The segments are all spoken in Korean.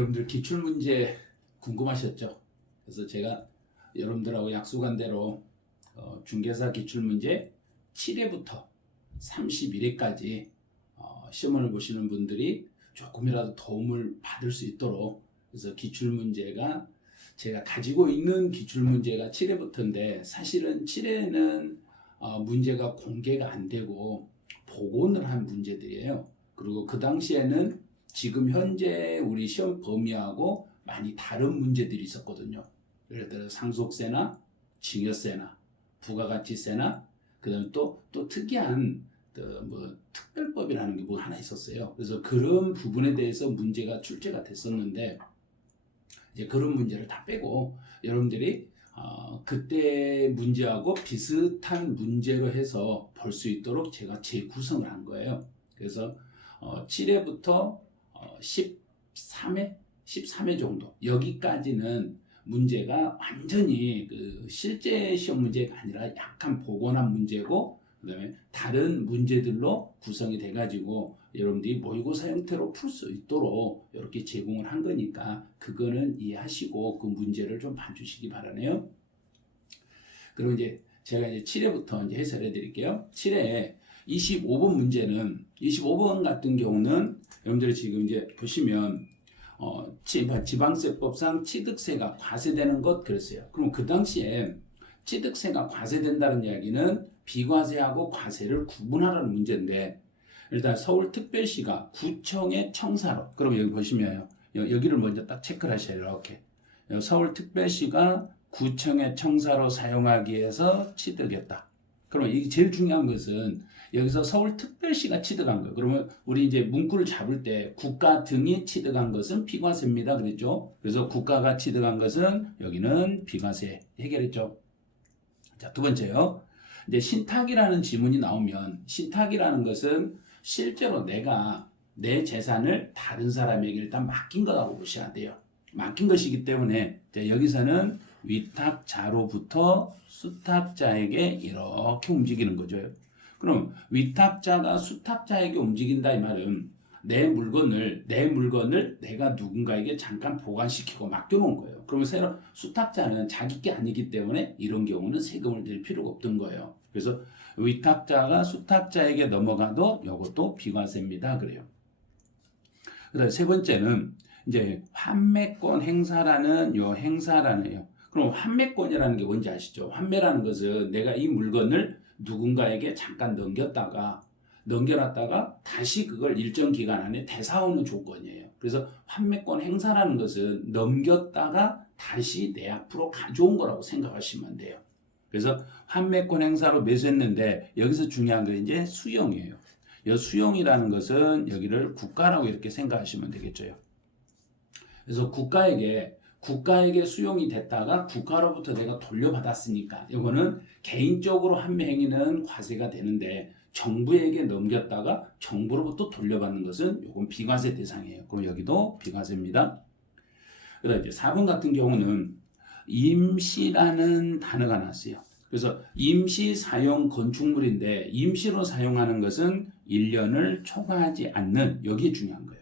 여러분들 기출문제 궁금하셨죠? 그래서 제가 여러분들하고 약속한 대로 중개사 기출문제 7회부터 31회까지 시험을 보시는 분들이 조금이라도 도움을 받을 수 있도록, 그래서 기출문제가 제가 가지고 있는 기출문제가 7회부터인데 사실은 7회는 문제가 공개가 안 되고 복원을 한 문제들이에요. 그리고 그 당시에는 지금 현재 우리 시험 범위하고 많이 다른 문제들이 있었거든요. 예를 들어 상속세나 증여세나 부가가치세나 그다음에 또 특이한 뭐 특별법이라는 게 뭐 하나 있었어요. 그래서 그런 부분에 대해서 문제가 출제가 됐었는데 이제 그런 문제를 다 빼고 여러분들이 그때 문제하고 비슷한 문제로 해서 볼 수 있도록 제가 재구성을 한 거예요. 그래서 7회부터 13회 정도 여기까지는 문제가 완전히 그 실제 시험 문제가 아니라 약간 복원한 문제고, 그 다음에 다른 문제들로 구성이 돼가지고 여러분들이 모의고사 형태로 풀 수 있도록 이렇게 제공을 한 거니까 그거는 이해하시고 그 문제를 좀 봐주시기 바라네요. 그럼 이제 제가 이제 7회부터 이제 해설해 드릴게요. 7회 25번 문제는 25번 같은 경우는 여러분들이 지금 이제 보시면 지방세법상 취득세가 과세되는 것 그랬어요. 그럼 그 당시에 취득세가 과세된다는 이야기는 비과세하고 과세를 구분하라는 문제인데, 일단 서울특별시가 구청의 청사로, 그럼 여기 보시면 여기를 먼저 딱 체크를 하셔야 돼요. 이렇게 서울특별시가 구청의 청사로 사용하기 위해서 취득했다. 그럼 이게 제일 중요한 것은 여기서 서울특별시가 취득한 거예요. 그러면 우리 이제 문구를 잡을 때 국가 등이 취득한 것은 비과세입니다. 그랬죠? 그래서 국가가 취득한 것은 여기는 비과세 해결했죠. 자, 두 번째요. 이제 신탁이라는 지문이 나오면 신탁이라는 것은 실제로 내가 내 재산을 다른 사람에게 일단 맡긴 거라고 보셔야 돼요. 맡긴 것이기 때문에 여기서는 위탁자로부터 수탁자에게 이렇게 움직이는 거죠. 그럼 위탁자가 수탁자에게 움직인다 이 말은 내 물건을 내가 누군가에게 잠깐 보관시키고 맡겨놓은 거예요. 그러면 새로 수탁자는 자기 게 아니기 때문에 이런 경우는 세금을 낼 필요가 없던 거예요. 그래서 위탁자가 수탁자에게 넘어가도 이것도 비과세입니다. 그래요. 그다음에 세 번째는 이제 환매권 행사라는 요 행사라네요. 그럼 환매권이라는 게 뭔지 아시죠? 환매라는 것은 내가 이 물건을 누군가에게 잠깐 넘겨놨다가 다시 그걸 일정 기간 안에 되사오는 조건이에요. 그래서 환매권 행사라는 것은 넘겼다가 다시 내 앞으로 가져온 거라고 생각하시면 돼요. 그래서 환매권 행사로 매수했는데 여기서 중요한 건 이제 수용이에요. 이 수용이라는 것은 여기를 국가라고 이렇게 생각하시면 되겠죠. 그래서 국가에게 수용이 됐다가 국가로부터 내가 돌려받았으니까 이거는 개인적으로 환매 행위는 과세가 되는데 정부에게 넘겼다가 정부로부터 돌려받는 것은 이건 비과세 대상이에요. 그럼 여기도 비과세입니다. 그다음 이제 4번 같은 경우는 임시라는 단어가 나왔어요. 그래서 임시 사용 건축물인데 임시로 사용하는 것은 1년을 초과하지 않는, 여기에 중요한 거예요.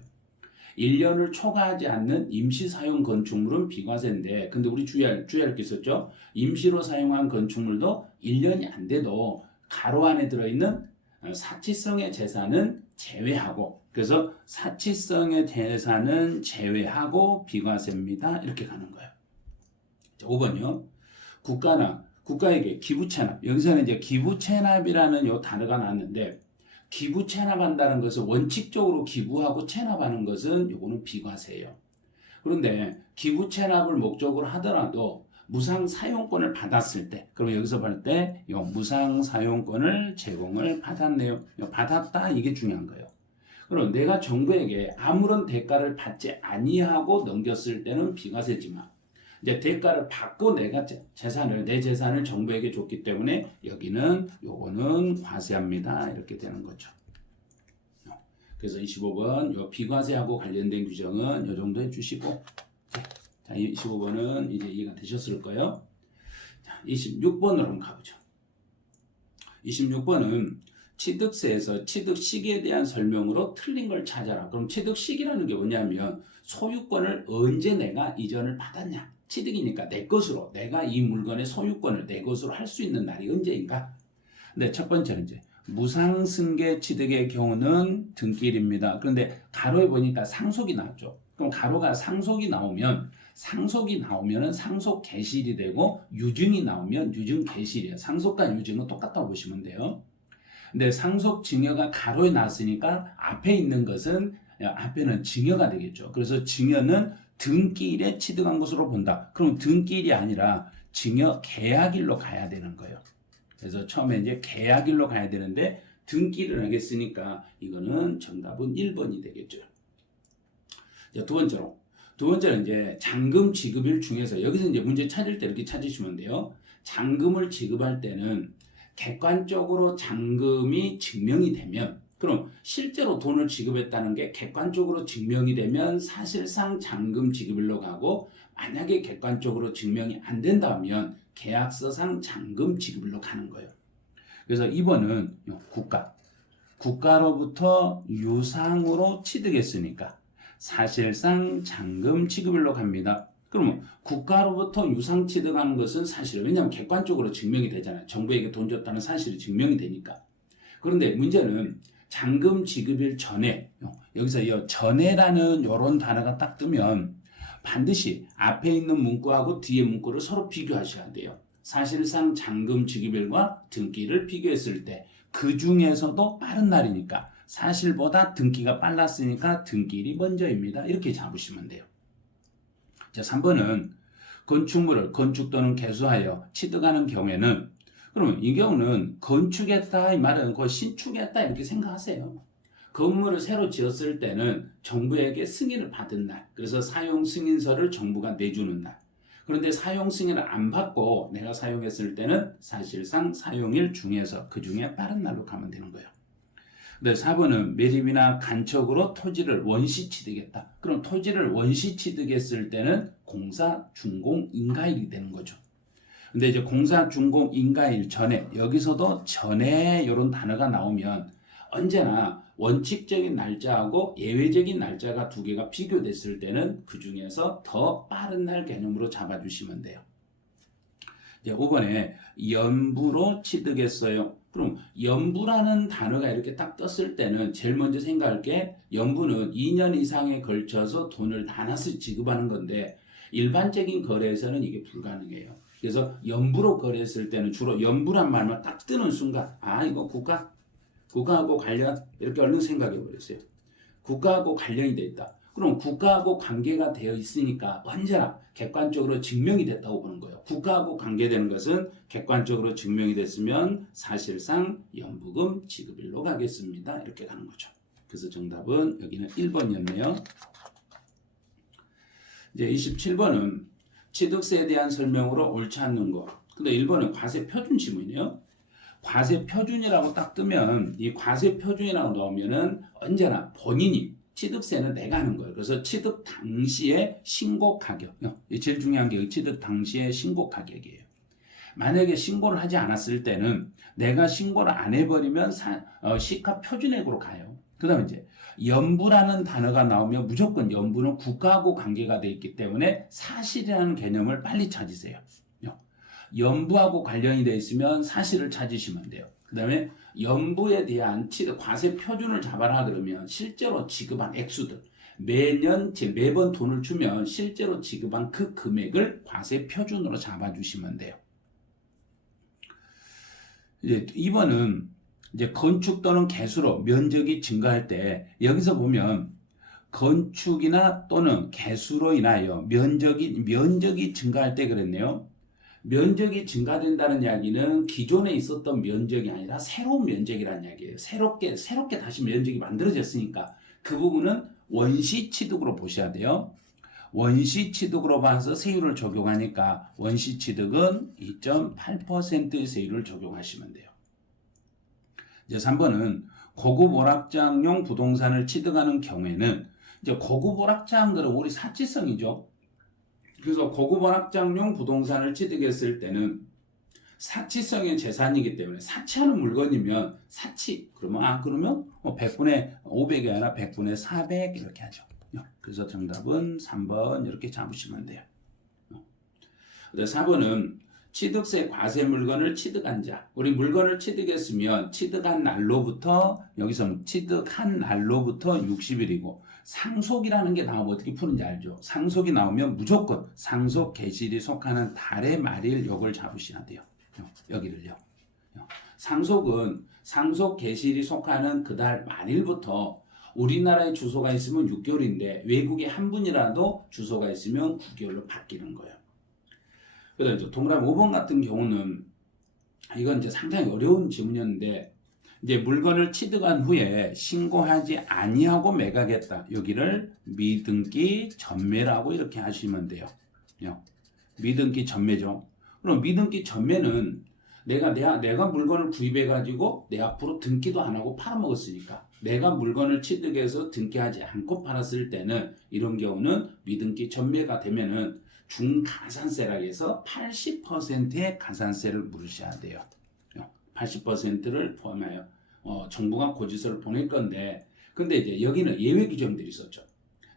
1년을 초과하지 않는 임시 사용 건축물은 비과세인데, 근데 우리 주의할 게 있었죠. 임시로 사용한 건축물도 1년이 안 돼도 가로 안에 들어있는 사치성의 재산은 제외하고, 그래서 사치성의 재산은 제외하고 비과세입니다. 이렇게 가는 거예요. 자, 5번이요. 국가에게 기부 체납. 여기서는 이제 기부 체납이라는 요 단어가 나왔는데, 기부 체납한다는 것은 원칙적으로 기부하고 체납하는 것은 요거는 비과세예요. 그런데 기부 체납을 목적으로 하더라도 무상 사용권을 받았을 때, 그럼 여기서 볼 때 요 무상 사용권을 제공을 받았네요. 받았다, 이게 중요한 거예요. 그럼 내가 정부에게 아무런 대가를 받지 아니하고 넘겼을 때는 비과세지만, 이제 대가를 받고 내 재산을 정부에게 줬기 때문에 여기는 요거는 과세합니다. 이렇게 되는 거죠. 그래서 25번 요 비과세하고 관련된 규정은 요 정도 해주시고, 자 25번은 이제 이해가 되셨을 거예요. 자 26번으로 한번 가보죠. 26번은 취득세에서 취득시기에 대한 설명으로 틀린 걸 찾아라. 그럼 취득시기라는 게 뭐냐면 소유권을 언제 내가 이전을 받았냐. 취득이니까 내 것으로, 내가 이 물건의 소유권을 내 것으로 할 수 있는 날이 언제인가. 근데 첫 번째는 이제 무상승계 취득의 경우는 등기일입니다. 그런데 가로에 보니까 상속이 나왔죠. 그럼 가로가 상속이 나오면은 상속 개시일이 되고 유증이 나오면 유증 개시일이에요. 상속과 유증은 똑같다고 보시면 돼요. 근데 상속 증여가 가로에 나왔으니까 앞에 있는 것은 앞에는 증여가 되겠죠. 그래서 증여는 등기일에 취득한 것으로 본다. 그럼 등기일이 아니라 증여 계약일로 가야 되는 거예요. 그래서 처음에 이제 계약일로 가야 되는데 등기를 하겠으니까 이거는 정답은 1번이 되겠죠. 두 번째는 이제 잔금 지급일 중에서 여기서 이제 문제 찾을 때 이렇게 찾으시면 돼요. 잔금을 지급할 때는 객관적으로 잔금이 증명이 되면, 그럼 실제로 돈을 지급했다는 게 객관적으로 증명이 되면 사실상 잔금 지급일로 가고, 만약에 객관적으로 증명이 안 된다면 계약서상 잔금 지급일로 가는 거예요. 그래서 2번은 국가로부터 유상으로 취득했으니까 사실상 잔금 지급일로 갑니다. 그러면 국가로부터 유상 취득하는 것은 사실은, 왜냐하면 객관적으로 증명이 되잖아요. 정부에게 돈 줬다는 사실이 증명이 되니까. 그런데 문제는 잔금 지급일 전에, 여기서 이 전에라는 이런 단어가 딱 뜨면 반드시 앞에 있는 문구하고 뒤에 문구를 서로 비교하셔야 돼요. 사실상 잔금 지급일과 등기를 비교했을 때 그 중에서도 빠른 날이니까, 사실보다 등기가 빨랐으니까 등기일이 먼저입니다. 이렇게 잡으시면 돼요. 자, 3번은 건축물을 건축 또는 개수하여 취득하는 경우에는, 그러면 이 경우는 건축했다 이 말은 거의 신축했다 이렇게 생각하세요. 건물을 새로 지었을 때는 정부에게 승인을 받은 날, 그래서 사용 승인서를 정부가 내주는 날. 그런데 사용 승인을 안 받고 내가 사용했을 때는 사실상 사용일 중에서 그 중에 빠른 날로 가면 되는 거예요. 근데 4번은 매립이나 간척으로 토지를 원시 취득했다. 그럼 토지를 원시 취득했을 때는 공사, 준공, 인가일이 되는 거죠. 근데 이제 공사, 준공, 인가일 전에, 여기서도 전에 이런 단어가 나오면 언제나 원칙적인 날짜하고 예외적인 날짜가 두 개가 비교됐을 때는 그 중에서 더 빠른 날 개념으로 잡아주시면 돼요. 이제 5번에 연부로 취득했어요. 그럼 연부라는 단어가 이렇게 딱 떴을 때는 제일 먼저 생각할 게, 연부는 2년 이상에 걸쳐서 돈을 나눠서 지급하는 건데 일반적인 거래에서는 이게 불가능해요. 그래서 연부로 거래했을 때는 주로 연부란 말만 딱 뜨는 순간, 아 이거 국가하고 관련, 이렇게 얼른 생각해 버렸어요. 국가하고 관련이 돼 있다. 그럼 국가하고 관계가 되어 있으니까 언제나 객관적으로 증명이 됐다고 보는 거예요. 국가하고 관계되는 것은 객관적으로 증명이 됐으면 사실상 연부금 지급일로 가겠습니다. 이렇게 가는 거죠. 그래서 정답은 여기는 1번이었네요. 이제 27번은 취득세에 대한 설명으로 옳지 않는 거. 근데 1번은 과세 표준 지문이네요. 과세 표준이라고 딱 뜨면, 이 과세 표준이라고 나오면은 언제나 본인이, 취득세는 내가 하는 거예요. 그래서 취득 당시의 신고 가격, 제일 중요한 게 취득 당시의 신고 가격이에요. 만약에 신고를 하지 않았을 때는 내가 신고를 안 해버리면 시가 표준액으로 가요. 그 다음에 이제 연부라는 단어가 나오면 무조건 연부는 국가하고 관계가 돼 있기 때문에 사실이라는 개념을 빨리 찾으세요. 연부하고 관련이 되어 있으면 사실을 찾으시면 돼요. 그 다음에 연부에 대한 과세 표준을 잡아라 그러면 실제로 지급한 액수들, 매번 돈을 주면 실제로 지급한 그 금액을 과세 표준으로 잡아주시면 돼요. 이제 2번은 이제 건축 또는 개수로 면적이 증가할 때, 여기서 보면 건축이나 또는 개수로 인하여 면적이 증가할 때 그랬네요. 면적이 증가된다는 이야기는 기존에 있었던 면적이 아니라 새로운 면적이라는 이야기예요. 새롭게 다시 면적이 만들어졌으니까 그 부분은 원시 취득으로 보셔야 돼요. 원시 취득으로 봐서 세율을 적용하니까 원시 취득은 2.8%의 세율을 적용하시면 돼요. 이제 3번은 고급 오락장용 부동산을 취득하는 경우에는, 이제 고급 오락장들은 우리 사치성이죠. 그래서 고급 오락장용 부동산을 취득했을 때는 사치성의 재산이기 때문에 사치하는 물건이면 사치 그러면 100분의 500이 아니라 100분의 400 이렇게 하죠. 그래서 정답은 3번 이렇게 잡으시면 돼요. 4번은 취득세 과세 물건을 취득한 자. 우리 물건을 취득했으면 취득한 날로부터 여기서 취득한 날로부터 60일이고 상속이라는 게 나오면 어떻게 푸는지 알죠? 상속이 나오면 무조건 상속 개시일이 속하는 달의 말일 요걸 잡으셔야 돼요. 여기를요. 상속은 상속 개시일이 속하는 그 달 말일부터 우리나라에 주소가 있으면 6개월인데 외국에 한 분이라도 주소가 있으면 9개월로 바뀌는 거예요. 그다음에 이제 동그라미 5번 같은 경우는 이건 이제 상당히 어려운 지문이었는데 이제 물건을 취득한 후에 신고하지 아니하고 매각했다. 여기를 미등기 전매라고 이렇게 하시면 돼요. 미등기 전매죠. 그럼 미등기 전매는 내가 물건을 구입해 가지고 내 앞으로 등기도 안 하고 팔아먹었으니까 내가 물건을 취득해서 등기하지 않고 팔았을 때는 이런 경우는 미등기 전매가 되면은 중가산세라고 해서 80%의 가산세를 물으셔야 돼요. 80%를 포함하여 정부가 고지서를 보낼 건데 근데 이제 여기는 예외 규정들이 있었죠.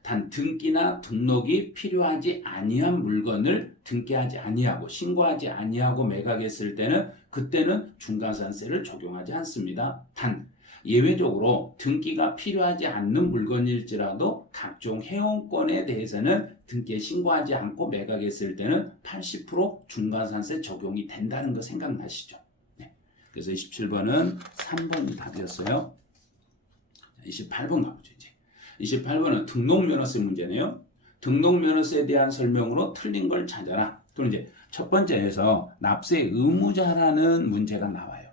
단 등기나 등록이 필요하지 아니한 물건을 등기하지 아니하고 신고하지 아니하고 매각했을 때는 그때는 중가산세를 적용하지 않습니다. 단 예외적으로 등기가 필요하지 않는 물건일지라도 각종 회원권에 대해서는 등기에 신고하지 않고 매각했을 때는 80% 중과산세 적용이 된다는 거 생각나시죠? 네. 그래서 27번은 3번이 답이었어요. 28번 가보죠. 이제 28번은 등록면허세 문제네요. 등록면허세에 대한 설명으로 틀린 걸 찾아라. 그럼 이제 첫 번째에서 납세 의무자라는 문제가 나와요.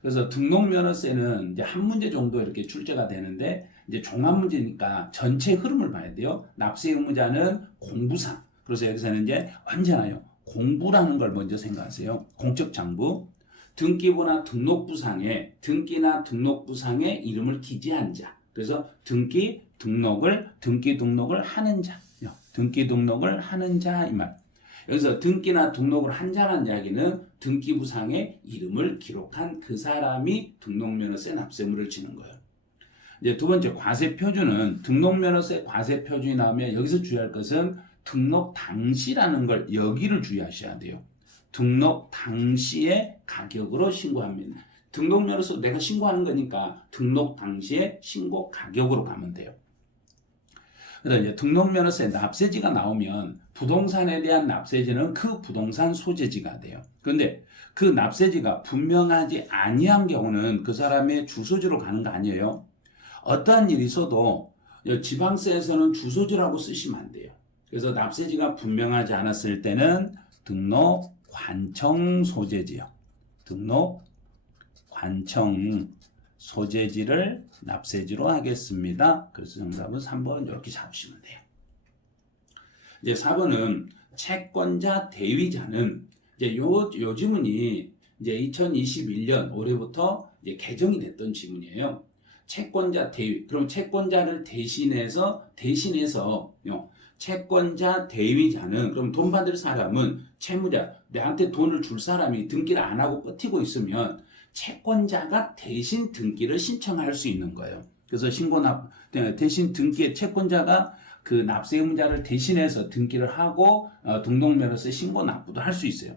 그래서 등록면허세는 이제 한 문제 정도 이렇게 출제가 되는데 이제 종합 문제니까 전체 흐름을 봐야 돼요. 납세 의무자는 공부상. 그래서 여기서는 이제 언제나요? 공부라는 걸 먼저 생각하세요. 공적 장부. 등기부나 등록부상에 등기나 등록부상에 이름을 기재한 자. 그래서 등기 등록을 하는 자. 등기 등록을 하는 자 이 말. 여기서 등기나 등록을 한 자라는 이야기는 등기부상에 이름을 기록한 그 사람이 등록면허세 납세물을 지는 거예요. 이제 두 번째 과세표준은 등록면허세 과세표준이 나오면 여기서 주의할 것은 등록 당시라는 걸 여기를 주의하셔야 돼요. 등록 당시의 가격으로 신고합니다. 등록면허세 내가 신고하는 거니까 등록 당시의 신고 가격으로 가면 돼요. 그래서 이제 등록면허세 납세지가 나오면 부동산에 대한 납세지는 그 부동산 소재지가 돼요. 그런데 그 납세지가 분명하지 아니한 경우는 그 사람의 주소지로 가는 거 아니에요. 어떠한 일이 있어도 지방세에서는 주소지라고 쓰시면 안 돼요. 그래서 납세지가 분명하지 않았을 때는 등록 관청 소재지요. 등록 관청 소재지를 납세지로 하겠습니다. 그래서 정답은 3번 이렇게 잡으시면 돼요. 이제 4번은 채권자 대위자는 이제 요 지문이 이제 2021년 올해부터 이제 개정이 됐던 지문이에요. 채권자 대위. 그럼 채권자를 대신해서 채권자 대위자는 그럼 돈 받을 사람은 채무자, 내한테 돈을 줄 사람이 등기를 안 하고 버티고 있으면 채권자가 대신 등기를 신청할 수 있는 거예요. 그래서 대신 등기에 채권자가 그 납세 의무자를 대신해서 등기를 하고 등록면허세 신고 납부도 할 수 있어요.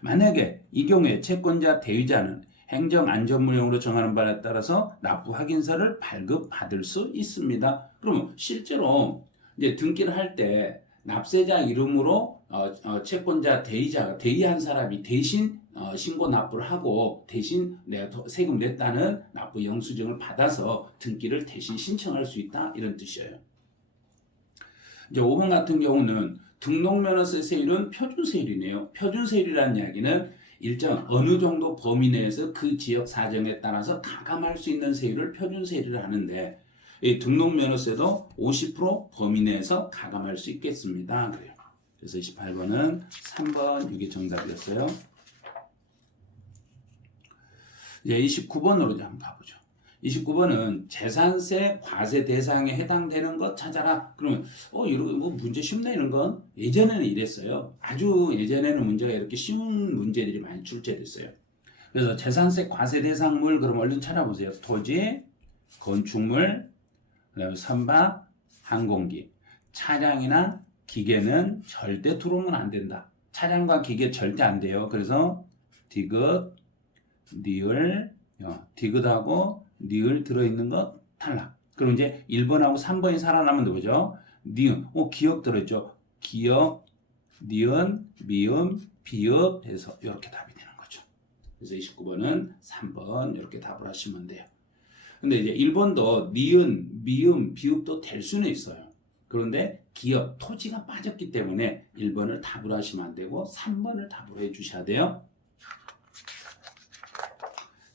만약에 이 경우에 채권자 대위자는 행정안전무용으로 정하는 바에 따라서 납부 확인서를 발급받을 수 있습니다. 그러면 실제로 이제 등기를 할 때 납세자 이름으로 채권자 대위자가 대위한 사람이 대신 신고 납부를 하고 대신 내가 세금 냈다는 납부 영수증을 받아서 등기를 대신 신청할 수 있다 이런 뜻이에요. 이제 5번 같은 경우는 등록면허세 세율은 표준세율이네요. 표준세율이라는 이야기는 일정 어느 정도 범위 내에서 그 지역 사정에 따라서 가감할 수 있는 세율을 표준세율이라 하는데 이 등록면허세도 50% 범위 내에서 가감할 수 있겠습니다. 그래요. 그래서 28번은 3번 이게 정답이었어요. 이제 29번으로 한번 가보죠. 29번은 재산세 과세 대상에 해당되는 것 찾아라. 그러면 이거 뭐 문제 쉽네 이런 건 예전에는 이랬어요. 아주 예전에는 문제가 이렇게 쉬운 문제들이 많이 출제됐어요. 그래서 재산세 과세 대상물 그럼 얼른 찾아보세요. 토지, 건축물, 그다음에 선박, 항공기, 차량이나 기계는 절대 들어오면 안 된다. 차량과 기계 절대 안 돼요. 그래서 디귿, 니을, 디귿하고 니을 들어있는 거 탈락. 그럼 이제 1번하고 3번이 살아남는데 보죠. 니은, 기억 들어있죠. 기억, 니은, 미음, 비읍 해서 이렇게 답이 되는 거죠. 그래서 29번은 3번 이렇게 답을 하시면 돼요. 근데 이제 1번도 니은, 미음, 비읍도 될 수는 있어요. 그런데 기업, 토지가 빠졌기 때문에 1번을 답으로 하시면 안 되고 3번을 답으로 해주셔야 돼요.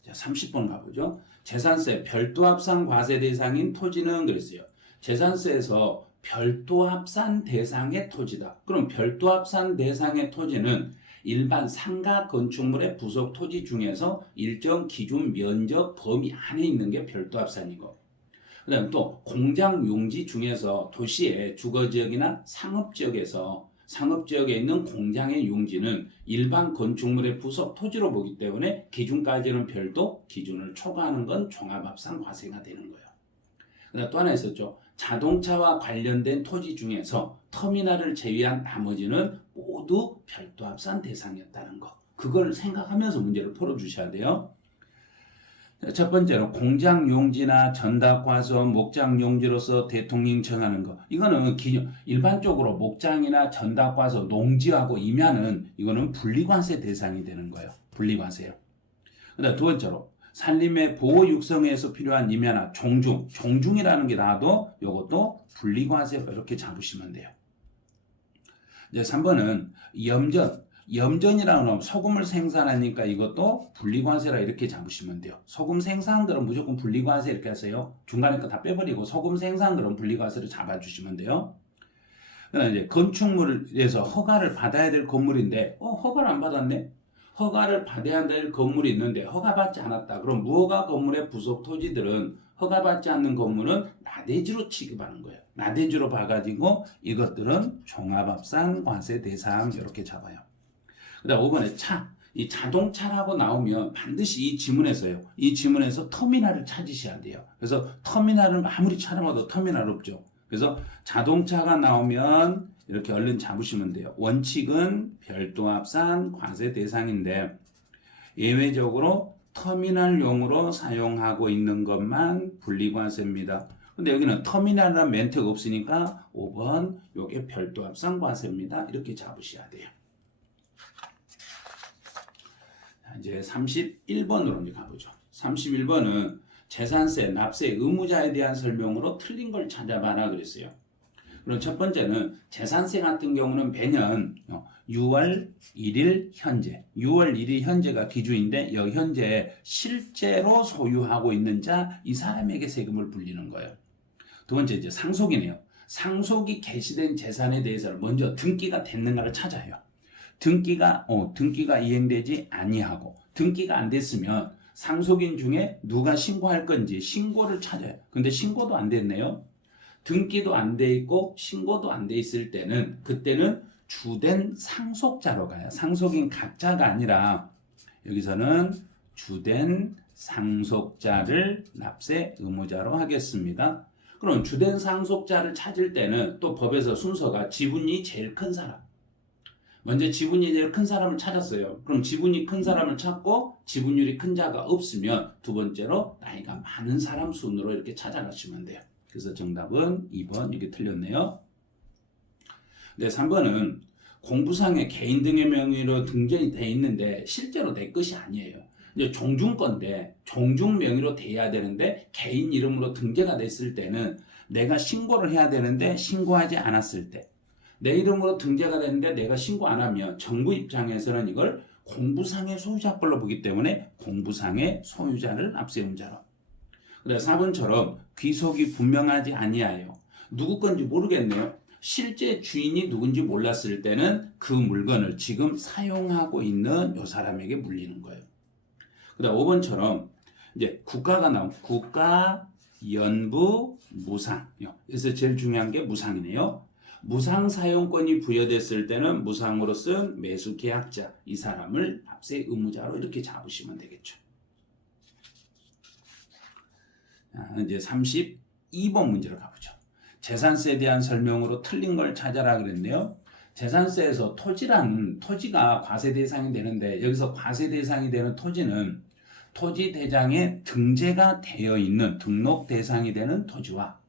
자, 30번 가보죠. 재산세 별도합산 과세 대상인 토지는 그랬어요. 재산세에서 별도합산 대상의 토지다. 그럼 별도합산 대상의 토지는 일반 상가 건축물의 부속 토지 중에서 일정 기준 면적 범위 안에 있는 게 별도합산이고, 그 다음에 또 공장 용지 중에서 도시의 주거지역이나 상업지역에서 상업지역에 있는 공장의 용지는 일반 건축물의 부속 토지로 보기 때문에 기준까지는 별도, 기준을 초과하는 건 종합합산 과세가 되는 거예요. 그다음 또 하나 있었죠. 자동차와 관련된 토지 중에서 터미널을 제외한 나머지는 모두 별도합산 대상이었다는 거. 그걸 생각하면서 문제를 풀어주셔야 돼요. 첫 번째로 공장 용지나 전답과서 목장 용지로서 대통령 정하는 거. 이거는 일반적으로 목장이나 전답과서 농지하고 임야는 이거는 분리관세 대상이 되는 거예요. 분리관세요. 그다음 두 번째로 산림의 보호 육성에서 필요한 임야나 종중이라는 게 나와도 이것도 분리관세로 이렇게 잡으시면 돼요. 이제 3번은 염전이라는 건 소금을 생산하니까 이것도 분리관세라 이렇게 잡으시면 돼요. 소금 생산들은 무조건 분리관세 이렇게 하세요. 중간에 거 다 빼버리고 소금 생산들은 분리관세를 잡아주시면 돼요. 그다음 이제 건축물에서 허가를 받아야 될 건물인데 허가를 안 받았네. 허가를 받아야 될 건물이 있는데 허가받지 않았다. 그럼 무허가 건물의 부속 토지들은 허가받지 않는 건물은 나대지로 취급하는 거예요. 나대지로 봐가지고 이것들은 종합합산 과세 대상 이렇게 잡아요. 그 다음 5번에 이 자동차라고 나오면 반드시 이 지문에서요. 이 지문에서 터미널을 찾으셔야 돼요. 그래서 터미널을 아무리 찾아봐도 터미널 없죠. 그래서 자동차가 나오면 이렇게 얼른 잡으시면 돼요. 원칙은 별도합산 과세 대상인데 예외적으로 터미널용으로 사용하고 있는 것만 분리과세입니다. 근데 여기는 터미널이라는 멘트가 없으니까 5번 요게 별도합산 과세입니다. 이렇게 잡으셔야 돼요. 이제 31번으로 이제 가보죠. 31번은 재산세, 납세 의무자에 대한 설명으로 틀린 걸 찾아봐라 그랬어요. 그럼 첫 번째는 재산세 같은 경우는 매년 6월 1일 현재, 6월 1일 현재가 기준인데 여기 현재 실제로 소유하고 있는 자, 이 사람에게 세금을 불리는 거예요. 두 번째 이제 상속이네요. 상속이 개시된 재산에 대해서 먼저 등기가 됐는가를 찾아요. 등기가 이행되지 아니하고 등기가 안 됐으면 상속인 중에 누가 신고할 건지 신고를 찾아요. 근데 신고도 안 됐네요. 등기도 안 돼 있고 신고도 안 돼 있을 때는 그때는 주된 상속자로 가요. 상속인 각자가 아니라 여기서는 주된 상속자를 납세 의무자로 하겠습니다. 그럼 주된 상속자를 찾을 때는 또 법에서 순서가 지분이 제일 큰 사람. 먼저 지분이 제일 큰 사람을 찾았어요. 그럼 지분이 큰 사람을 찾고 지분율이 큰 자가 없으면 두 번째로 나이가 많은 사람 순으로 이렇게 찾아가시면 돼요. 그래서 정답은 2번 이게 틀렸네요. 네, 3번은 공부상에 개인 등의 명의로 등전이 돼 있는데 실제로 내 것이 아니에요. 이제 종중 건데 종중 명의로 돼야 되는데 개인 이름으로 등재가 됐을 때는 내가 신고를 해야 되는데 신고하지 않았을 때 내 이름으로 등재가 됐는데 내가 신고 안 하면 정부 입장에서는 이걸 공부상의 소유자 걸로 보기 때문에 공부상의 소유자를 납세의무자로. 그다음 4번처럼 귀속이 분명하지 아니하여 누구 건지 모르겠네요. 실제 주인이 누군지 몰랐을 때는 그 물건을 지금 사용하고 있는 이 사람에게 물리는 거예요. 그다음 5번처럼 이제 국가가 나오면 국가, 연부, 무상. 그래서 제일 중요한 게 무상이네요. 무상 사용권이 부여됐을 때는 무상으로 쓴 매수 계약자, 이 사람을 납세 의무자로 이렇게 잡으시면 되겠죠. 이제 32번 문제로 가보죠. 재산세에 대한 설명으로 틀린 걸 찾아라 그랬는데요. 재산세에서 토지가 과세 대상이 되는데, 여기서 과세 대상이 되는 토지는 토지 대장에 등재가 되어 있는 등록 대상이 되는 토지와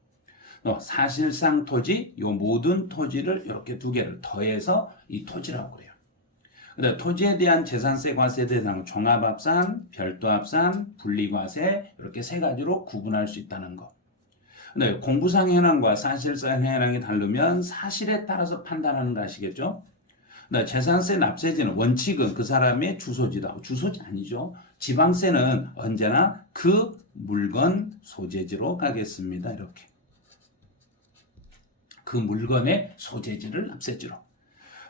사실상 토지, 요 모든 토지를 이렇게 두 개를 더해서 이 토지라고 그래요. 근데 토지에 대한 재산세 과세 대상 종합합산, 별도합산, 분리과세 이렇게 세 가지로 구분할 수 있다는 거. 근데 공부상 현황과 사실상 현황이 다르면 사실에 따라서 판단하는 거 아시겠죠? 근데 재산세 납세지는 원칙은 그 사람의 주소지다. 주소지 아니죠. 지방세는 언제나 그 물건 소재지로 가겠습니다. 이렇게. 그 물건의 소재지를 납세지로.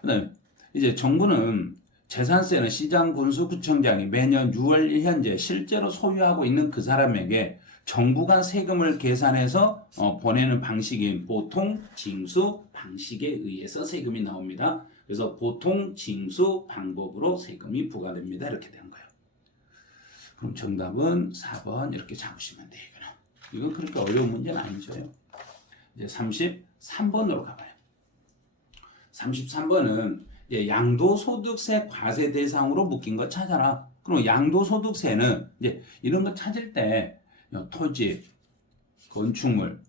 그다음에 이제 정부는 재산세는 시장군수구청장이 매년 6월 현재 실제로 소유하고 있는 그 사람에게 정부가 세금을 계산해서 보내는 방식인 보통 징수 방식에 의해서 세금이 나옵니다. 그래서 보통 징수 방법으로 세금이 부과됩니다. 이렇게 되는 거예요. 그럼 정답은 4번 이렇게 잡으시면 돼요. 이건 그렇게 어려운 문제는 아니죠. 이제 33번으로 가봐요. 33번은 양도소득세 과세 대상으로 묶인 거 찾아라. 그럼 양도소득세는 이제 이런 거 찾을 때 토지, 건축물,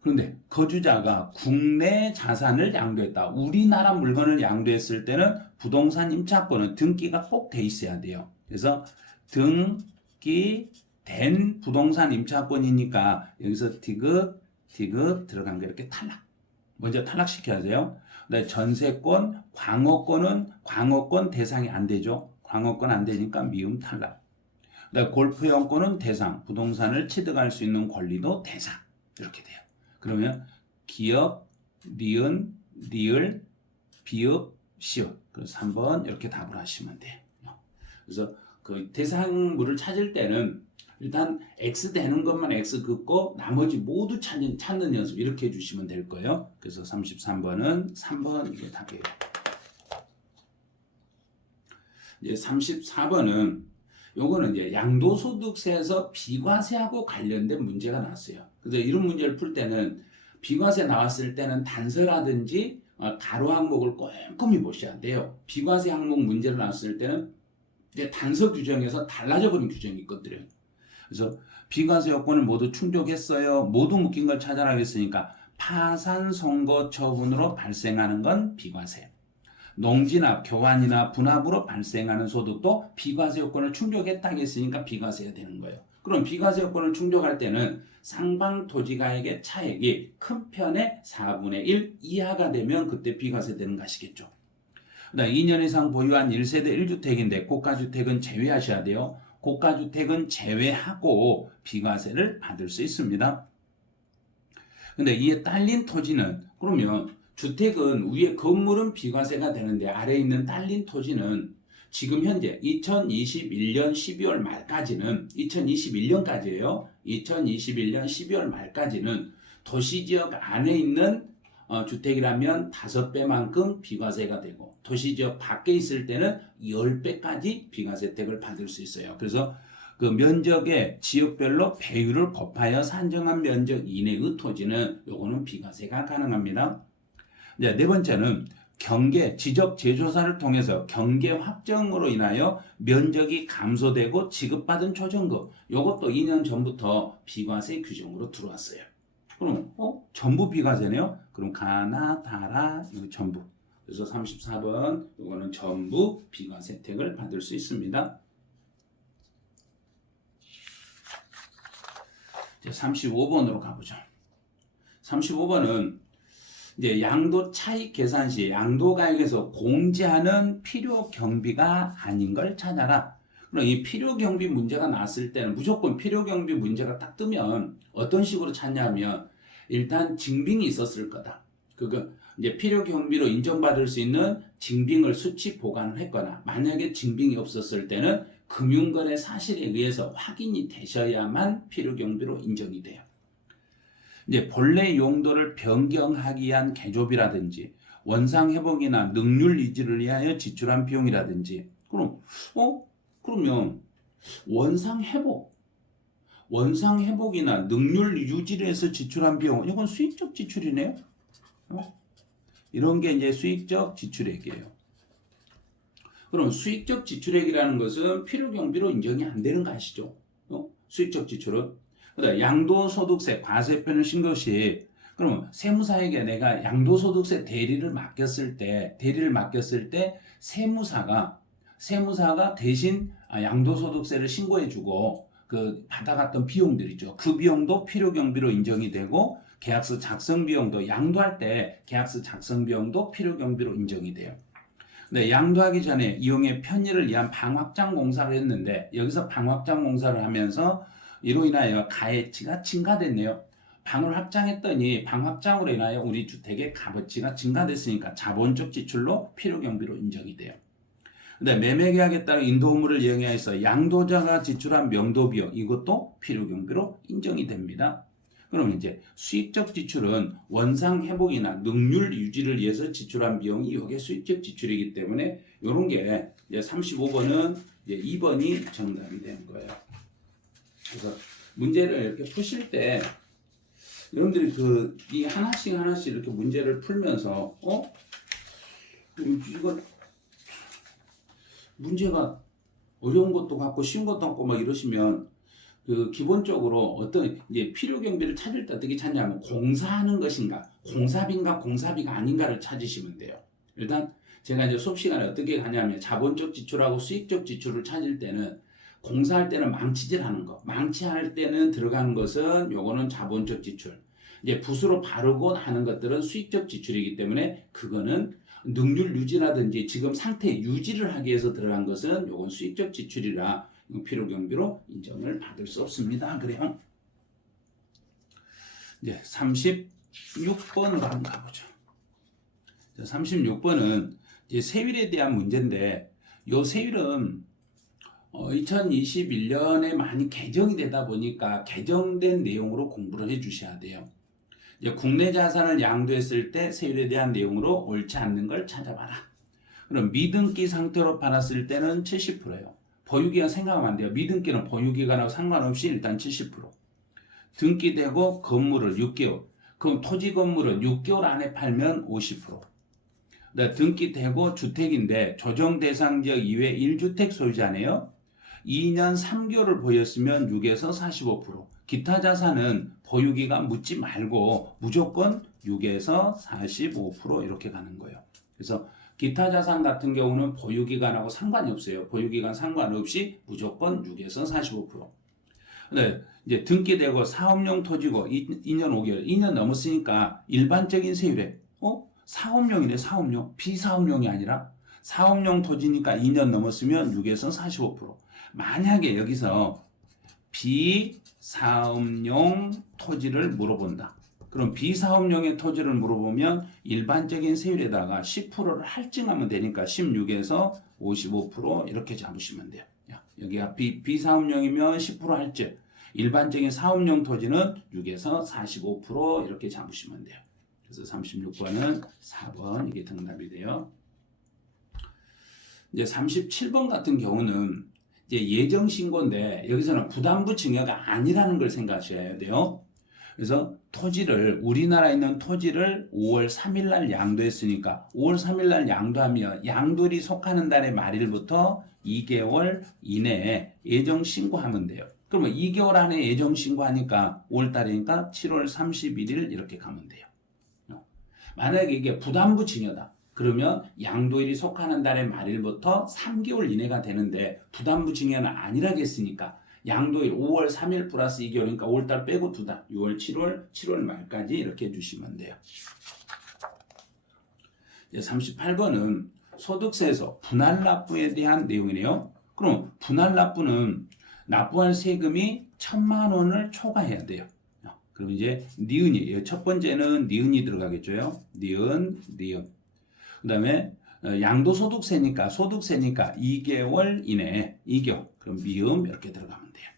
그런데 거주자가 국내 자산을 양도했다. 우리나라 물건을 양도했을 때는 부동산 임차권은 등기가 꼭 돼 있어야 돼요. 그래서 등기된 부동산 임차권이니까 여기서 디귿 들어간 거 이렇게 탈락. 먼저 탈락시켜야 돼요. 전세권, 광어권 대상이 안 되죠. 광어권 안 되니까 미음 탈락. 골프용권은 대상, 부동산을 취득할 수 있는 권리도 대상. 이렇게 돼요. 그러면 기역, 니은, 리을, 비읍, 시읍. 그래서 3번 이렇게 답을 하시면 돼요. 그래서 그 대상물을 찾을 때는 일단 X 되는 것만 X 긋고 나머지 모두 찾는 연습 이렇게 해주시면 될 거예요. 그래서 33번은 3번 이게 답이에요. 이제 34번은 요거는 이제 양도소득세에서 비과세하고 관련된 문제가 나왔어요. 그래서 이런 문제를 풀 때는 비과세 나왔을 때는 단서라든지 가로 항목을 꼼꼼히 보셔야 돼요. 비과세 항목 문제를 나왔을 때는 이제 단서 규정에서 달라져 버린 규정이 있거든요. 그래서 비과세 요건을 모두 충족했어요. 모두 묶인 걸 찾아라 했으니까 파산 선고 처분으로 발생하는 건 비과세. 농지납, 교환이나 분합으로 발생하는 소득도 비과세 요건을 충족했다고 했으니까 비과세가 되는 거예요. 그럼 비과세 요건을 충족할 때는 상방 토지가액의 차액이 큰 편의 4분의 1 이하가 되면 그때 비과세 되는 거 아시겠죠? 2년 이상 보유한 1세대 1주택인데 고가주택은 제외하셔야 돼요. 고가주택은 제외하고 비과세를 받을 수 있습니다. 근데 이에 딸린 토지는 그러면 주택은 위에 건물은 비과세가 되는데 아래에 있는 딸린 토지는 지금 현재 2021년 12월 말까지는 2021년까지예요. 2021년 12월 말까지는 도시지역 안에 있는 주택이라면 5배만큼 비과세가 되고 도시지역 밖에 있을 때는 10배까지 비과세 혜택을 받을 수 있어요. 그래서 그 면적의 지역별로 배율을 곱하여 산정한 면적 이내의 토지는 요거는 비과세가 가능합니다. 네 번째는 경계, 지적 재조사를 통해서 경계 확정으로 인하여 면적이 감소되고 지급받은 조정금 요것도 2년 전부터 비과세 규정으로 들어왔어요. 그럼 전부 비과세네요. 그럼 가나 다라 이거 전부. 그래서 34번 이거는 전부 비과세 혜택을 받을 수 있습니다. 35번으로 가보죠. 35번은 이제 양도 차익 계산 시 양도가액에서 공제하는 필요 경비가 아닌 걸 찾아라. 그럼 이 필요 경비 문제가 났을 때는 무조건 필요 경비 문제가 딱 뜨면 어떤 식으로 찾냐면 일단 증빙이 있었을 거다. 그거 이제 필요 경비로 인정받을 수 있는 증빙을 수치 보관을 했거나 만약에 증빙이 없었을 때는 금융거래 사실에 의해서 확인이 되셔야만 필요경비로 인정이 돼요. 이제 본래 용도를 변경하기 위한 개조비라든지 원상회복이나 능률 유지를 위하여 지출한 비용이라든지 그러면 원상회복이나 능률 유지를 해서 지출한 비용 이건 수익적 지출이네요. 이런 게 이제 수익적 지출액이에요. 그럼 수익적 지출액이라는 것은 필요경비로 인정이 안 되는 거 아시죠? 수익적 지출은. 그다음 양도소득세 과세표는 신고시. 그러면 세무사에게 내가 양도소득세 대리를 맡겼을 때 세무사가 대신 양도소득세를 신고해주고 그 받아갔던 비용들이죠. 그 비용도 필요경비로 인정이 되고 계약서 작성 비용도 양도할 때 계약서 작성 비용도 필요경비로 인정이 돼요. 근데 양도하기 전에 이용의 편의를 위한 방확장 공사를 했는데 여기서 방확장 공사를 하면서 이로 인하여 가해치가 증가됐네요. 방을 확장했더니 방 확장으로 인하여 우리 주택의 값어치가 증가됐으니까 자본적 지출로 필요경비로 인정이 돼요. 근데 매매계약에 따른 인도의무를 이행하여서 양도자가 지출한 명도비용 이것도 필요경비로 인정이 됩니다. 그러면 이제 수익적 지출은 원상회복이나 능률 유지를 위해서 지출한 비용이 이게 수익적 지출이기 때문에 이런 게 이제 35번은 이제 2번이 정답이 되는 거예요. 그래서 문제를 이렇게 푸실 때 여러분들이 이 하나씩 이렇게 문제를 풀면서 이거 문제가 어려운 것도 같고 쉬운 것도 같고 막 이러시면 기본적으로 어떤 이제 필요경비를 찾을 때 어떻게 찾냐면 공사하는 것인가 공사비인가 공사비가 아닌가를 찾으시면 돼요. 일단 제가 이제 수업 시간에 어떻게 하냐면 자본적 지출하고 수익적 지출을 찾을 때는 공사할 때는 망치질하는 거, 망치할 때는 들어가는 것은 요거는 자본적 지출. 이제 붓으로 바르고 하는 것들은 수익적 지출이기 때문에 그거는 능률 유지라든지 지금 상태 유지를 하기 위해서 들어간 것은 요건 수익적 지출이라 필요경비로 인정을 받을 수 없습니다. 그래요. 이제 36번으로 한번 가보죠. 36번은 이제 세율에 대한 문제인데 요 세율은 2021년에 많이 개정이 되다 보니까 개정된 내용으로 공부를 해 주셔야 돼요. 이제 국내 자산을 양도했을 때 세율에 대한 내용으로 옳지 않는 걸 찾아봐라. 그럼 미등기 상태로 팔았을 때는 70%예요. 보유기간 생각하면 안 돼요. 미등기는 보유기간하고 상관없이 일단 70%. 등기되고 건물을 6개월. 그럼 토지 건물은 6개월 안에 팔면 50%. 등기되고 주택인데 조정 대상 지역 이외 1주택 소유자네요. 2년 3개월을 보였으면 6에서 45%. 기타 자산은 보유기간 묻지 말고 무조건 6에서 45% 이렇게 가는 거예요. 그래서 기타 자산 같은 경우는 보유기간하고 상관이 없어요. 보유기간 상관없이 무조건 6에서 45%. 네, 이제 등기되고 사업용 토지고 2년 5개월, 2년 넘었으니까 일반적인 세율에 사업용이네. 사업용. 비사업용이 아니라 사업용 토지니까 2년 넘었으면 6에서 45%. 만약에 여기서 비사업용 토지를 물어본다. 그럼 비사업용의 토지를 물어보면 일반적인 세율에다가 10%를 할증하면 되니까 16에서 55% 이렇게 잡으시면 돼요. 여기가 비사업용이면 10% 할증. 일반적인 사업용 토지는 6에서 45% 이렇게 잡으시면 돼요. 그래서 36번은 4번 이게 정답이 돼요. 이제 37번 같은 경우는 이제 예정 신고인데 여기서는 부담부 증여가 아니라는 걸 생각하셔야 돼요. 그래서 토지를 우리나라에 있는 토지를 5월 3일 날 양도했으니까 5월 3일 날 양도하면 양도일이 속하는 달의 말일부터 2개월 이내에 예정 신고하면 돼요. 그러면 2개월 안에 예정 신고하니까 5월 달이니까 7월 31일 이렇게 가면 돼요. 만약에 이게 부담부 증여다. 그러면 양도일이 속하는 달의 말일부터 3개월 이내가 되는데 부담부 증여는 아니라겠으니까 양도일 5월 3일 플러스 2개월이니까 5월달 빼고 2달 6월 7월 말까지 이렇게 해주시면 돼요. 이제 38번은 소득세에서 분할납부에 대한 내용이네요. 그럼 분할납부는 납부할 세금이 1,000만 원을 초과해야 돼요. 그럼 이제 니은이에요. 첫 번째는 니은이 들어가겠죠. 니은. 그 다음에 양도소득세니까 소득세니까 2개월 이내에 2개월 그럼 미음 이렇게 들어가면 돼요.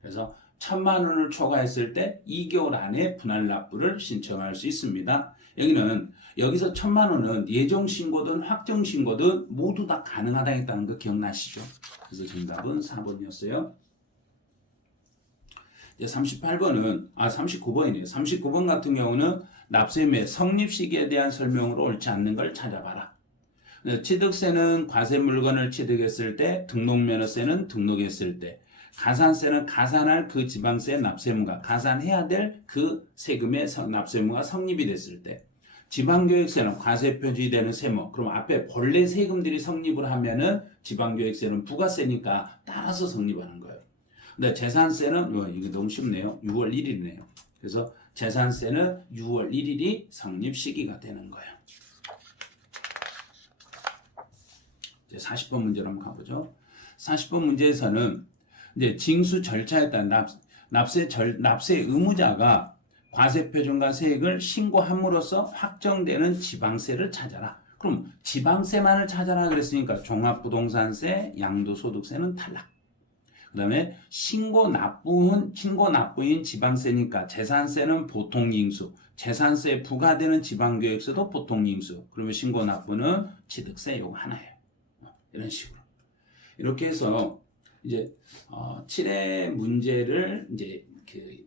그래서 1,000만 원을 초과했을 때 2개월 안에 분할 납부를 신청할 수 있습니다. 여기서 1,000만 원은 예정 신고든 확정 신고든 모두 다 가능하다는 거 기억나시죠? 그래서 정답은 4번이었어요. 39번이네요. 39번 같은 경우는 납세의무의 성립 시기에 대한 설명으로 옳지 않는 걸 찾아봐라. 취득세는 과세 물건을 취득했을 때, 등록면허세는 등록했을 때, 가산세는 가산할 그 지방세 납세의무가 가산해야 될 그 세금의 납세의무가 성립이 됐을 때, 지방교육세는 과세 표시되는 세무. 그럼 앞에 본래 세금들이 성립을 하면은 지방교육세는 부가세니까 따라서 성립하는 거예요. 근데 재산세는 이거 너무 쉽네요. 6월 1일이네요. 그래서 재산세는 6월 1일이 성립 시기가 되는 거예요. 이제 40번 문제로 한번 가보죠. 40번 문제에서는 이제 징수 절차에 따른 납세 의무자가 과세표준과 세액을 신고함으로써 확정되는 지방세를 찾아라. 그럼 지방세만을 찾아라 그랬으니까 종합부동산세, 양도소득세는 탈락. 그 다음에 신고 납부인 지방세니까 재산세는 보통잉수, 재산세에 부과되는 지방교육세도 보통잉수. 그러면 신고 납부는 취득세 요거 하나예요. 이런 식으로. 이렇게 해서 이제 7회 문제를 이제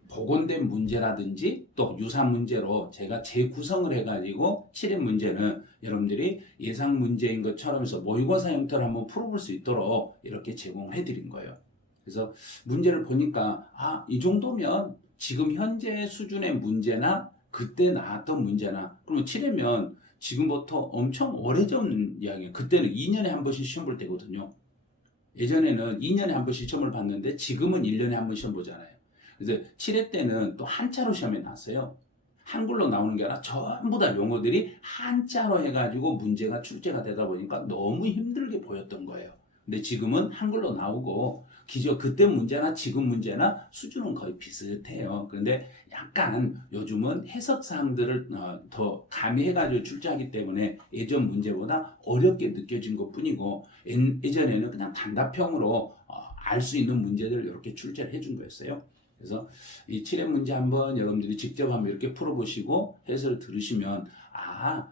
복원된 문제라든지 또 유사 문제로 제가 재구성을 해가지고 7회 문제는 여러분들이 예상 문제인 것처럼 해서 모의고사 형태로 한번 풀어볼 수 있도록 이렇게 제공해 드린 거예요. 그래서 문제를 보니까 이 정도면 지금 현재 수준의 문제나 그때 나왔던 문제나 그러면 7회면 지금부터 엄청 오래전 이야기예요. 그때는 2년에 한 번씩 시험 볼 때거든요. 예전에는 2년에 한 번씩 시험을 봤는데 지금은 1년에 한 번 시험 보잖아요. 그래서 7회 때는 또 한자로 시험에 나왔어요. 한글로 나오는 게 아니라 전부 다 용어들이 한자로 해가지고 문제가 출제가 되다 보니까 너무 힘들게 보였던 거예요. 근데 지금은 한글로 나오고 그때 문제나 지금 문제나 수준은 거의 비슷해요. 그런데 약간 요즘은 해석 사항들을 더 가미해가지고 출제하기 때문에 예전 문제보다 어렵게 느껴진 것 뿐이고 예전에는 그냥 단답형으로 알 수 있는 문제들을 이렇게 출제를 해준 거였어요. 그래서 이 7회 문제 한번 여러분들이 직접 한번 이렇게 풀어보시고 해설을 들으시면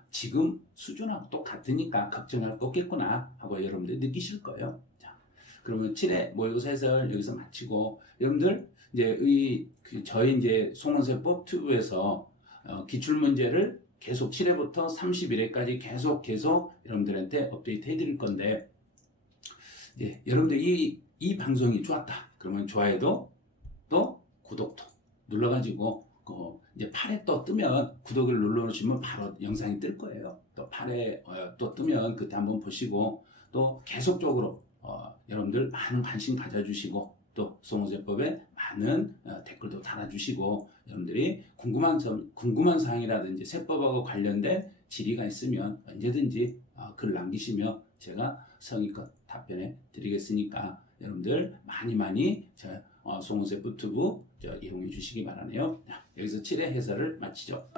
지금 수준하고 똑같으니까 걱정할 거 없겠구나 하고 여러분들이 느끼실 거예요. 자, 그러면 7회 모의고사 해설 여기서 마치고 여러분들 이제 저희 이제 송원세법 튜브에서 기출 문제를 계속 7회부터 31회까지 계속 여러분들한테 업데이트 해드릴 건데 여러분들 이 방송이 좋았다. 그러면 좋아요도 또 구독도 눌러가지고 이제 8회 또 뜨면 구독을 눌러주시면 바로 영상이 뜰 거예요. 또 8회 또 뜨면 그때 한번 보시고 또 계속적으로 여러분들 많은 관심 가져주시고 또 송원세법에 많은 댓글도 달아주시고 여러분들이 궁금한 사항이라든지 세법하고 관련된 질의가 있으면 언제든지 글 남기시면 제가 성의껏 답변해 드리겠으니까 여러분들 많이 송원세법 유튜브 이용해 주시기 바라네요. 여기서 7회 해설을 마치죠.